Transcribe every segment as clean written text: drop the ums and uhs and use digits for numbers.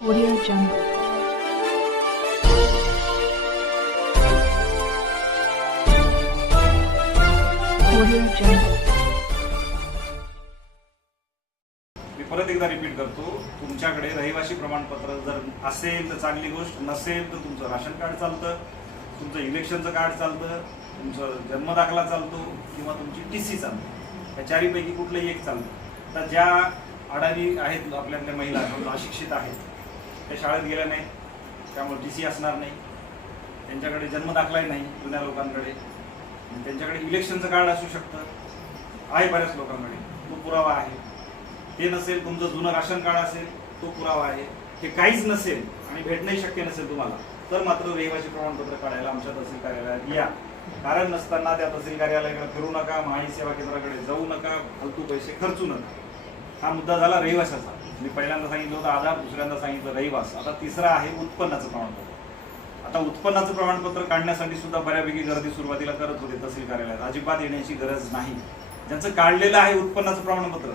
Audio Jungle. Audio Jungle. मी परत एकदा repeat करतो, तुमच्याकडे रहिवासी प्रमाणपत्र जर असेल तर चांगली गोष्ट, नसेल तर तुमचं राशन कार्ड चालतं, तुमचं इलेक्शनचं कार्ड चालतं, तुमचं जन्मदाखला चालतो किंवा तुमची TC चालते. या चारीपैकी कुठलंही एक चालतं. तर ज्या अडाणी आहेत आपल्यातल्या महिला अशिक्षित आहेत, त्या शाळेत गेल्या नाहीत, त्यामुळे TC असणार नाही, त्यांच्याकडे जन्मदाखलाही नाही जुन्या लोकांकडे, त्यांच्याकडे इलेक्शनचं कार्ड असू शकतं, आहे बऱ्याच लोकांकडे, तो पुरावा आहे. ते नसेल, तुमचं जुनं राशन कार्ड असेल, तो पुरावा आहे. हे काहीच नसेल आणि भेटणंही शक्य नसेल तुम्हाला, तर मात्र रहिवासी प्रमाणपत्र काढायला आमच्या तहसील कार्यालयात या. कारण नसताना त्या तहसील कार्यालयाकडे फिरू नका, महाई सेवा केंद्राकडे जाऊ नका, फालतू पैसे खर्चू नका. हा मुद्दा झाला रहिवाशाचा. मी पहिल्यांदा सांगितलं होतं आधार, दुसऱ्यांदा सांगितलं रहिवास, आता तिसरा आहे उत्पन्नाचं प्रमाणपत्र. आता उत्पन्नाचं प्रमाणपत्र काढण्यासाठी सुद्धा बऱ्यापैकी गर्दी सुरुवातीला करत होते तहसील कार्यालयात. अजिबात येण्याची गरज नाही. ज्यांचं काढलेलं आहे उत्पन्नाचं प्रमाणपत्र,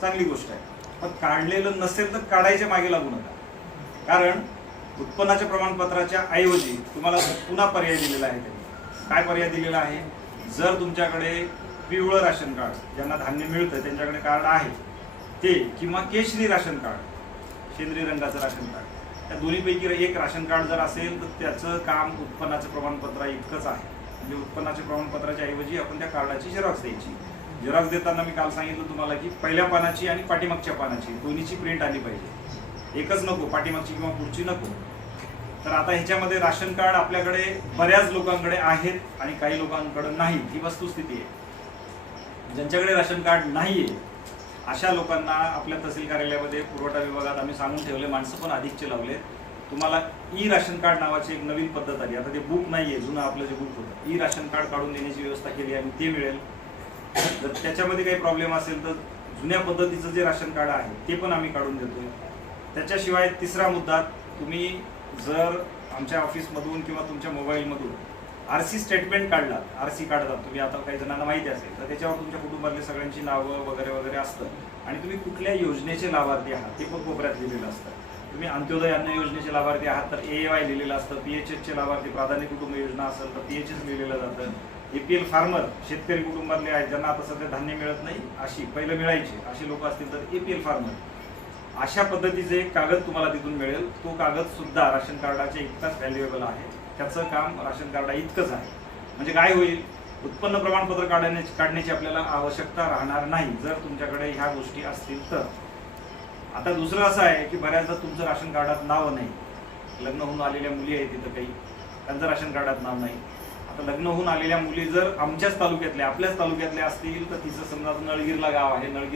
चांगली गोष्ट आहे, पण काढलेलं नसेल तर काढायच्या मागे लागू नका. कारण उत्पन्नाच्या प्रमाणपत्राच्या ऐवजी तुम्हाला पुन्हा पर्याय दिलेला आहे. त्यांनी काय पर्याय दिलेला आहे? जर तुमच्याकडे पिवळं राशन कार्ड, ज्यांना धान्य मिळतं त्यांच्याकडे कार्ड आहे ते, किंवा केशरी राशन कार्ड, शेंद्री रंगाचं राशन कार्ड, त्या दोन्हीपैकी एक राशन कार्ड जर असेल तर त्याचं काम उत्पन्नाचं प्रमाणपत्र इतकंच आहे. म्हणजे उत्पन्नाच्या प्रमाणपत्राच्या ऐवजी आपण त्या कार्डाची झेरॉक्स द्यायची. झेरॉक्स देताना मी काल सांगितलं तुम्हाला की पहिल्या पानाची आणि पाठीमागच्या पानाची दोन्हीची प्रिंट आली पाहिजे. एकच नको, पाठीमागची किंवा पुढची नको. तर आता ह्याच्यामध्ये राशन कार्ड आपल्याकडे बऱ्याच लोकांकडे आहेत आणि काही लोकांकडे नाही, ही वस्तुस्थिती आहे. ज्यांच्याकडे राशन कार्ड नाहीये अशा लोकांना आपल्या तहसील कार्यालयामध्ये पुरवठा विभागात आम्ही सांगून ठेवले, माणसं पण अधिकचे लावले. तुम्हाला ई राशन कार्ड नावाची एक नवीन पद्धत आली. आता ते बुक नाहीये, जुनं आपलं जे बुक होतं, ई राशन कार्ड काढून देण्याची व्यवस्था केली आणि ते मिळेल. जर त्याच्यामध्ये काही प्रॉब्लेम असेल तर जुन्या पद्धतीचं जे राशन कार्ड आहे ते पण आम्ही काढून देतोय. त्याच्याशिवाय तिसरा मुद्दा, तुम्ही जर आमच्या ऑफिसमधून किंवा तुमच्या मोबाईलमधून RC स्टेटमेंट काढला, RC काढतात तुम्ही, आता काही जणांना माहिती असेल तर त्याच्यावर तुमच्या कुटुंबातल्या सगळ्यांची नावं वगैरे वगैरे असतं आणि तुम्ही कुठल्या योजनेचे लाभार्थी आहात ते पण कोपऱ्यात लिहिलेलं असतं. तुम्ही अंत्योदय अन्न योजनेचे लाभार्थी आहात तर AAY लिहिलेलं असतं. PHS चे लाभार्थी, प्राधान्य कुटुंब योजना असेल तर PHS लिहिलेलं जातं. APL फार्मर, शेतकरी कुटुंबातले आहेत ज्यांना आता सध्या धान्य मिळत नाही, अशी पहिलं मिळायचे अशी लोक असतील तर APL फार्मर, अशा पद्धतीचे एक कागद तुम्हाला तिथून मिळेल. तो कागद सुद्धा राशन कार्डाच्या इतकाच व्हॅल्युएबल आहे. त्याचं काम राशन कार्डा इतकंच आहे. म्हणजे काय होईल, उत्पन्न प्रमाणपत्र काढण्याची आपल्याला आवश्यकता राहणार नाही जर तुमच्याकडे ह्या गोष्टी असतील तर. आता दुसरं असं आहे की बऱ्याचदा तुमचं राशन कार्डात नाव नाही. लग्न होऊन आलेल्या मुली आहेत तिथं काही, त्यांचं राशन कार्डात नाव नाही. आता लग्न होऊन आलेल्या मुली जर आमच्याच तालुक्यातल्या, आपल्याच तालुक्यातल्या असतील तर तिचं समजा नळगीरला गाव आहे, नळगीर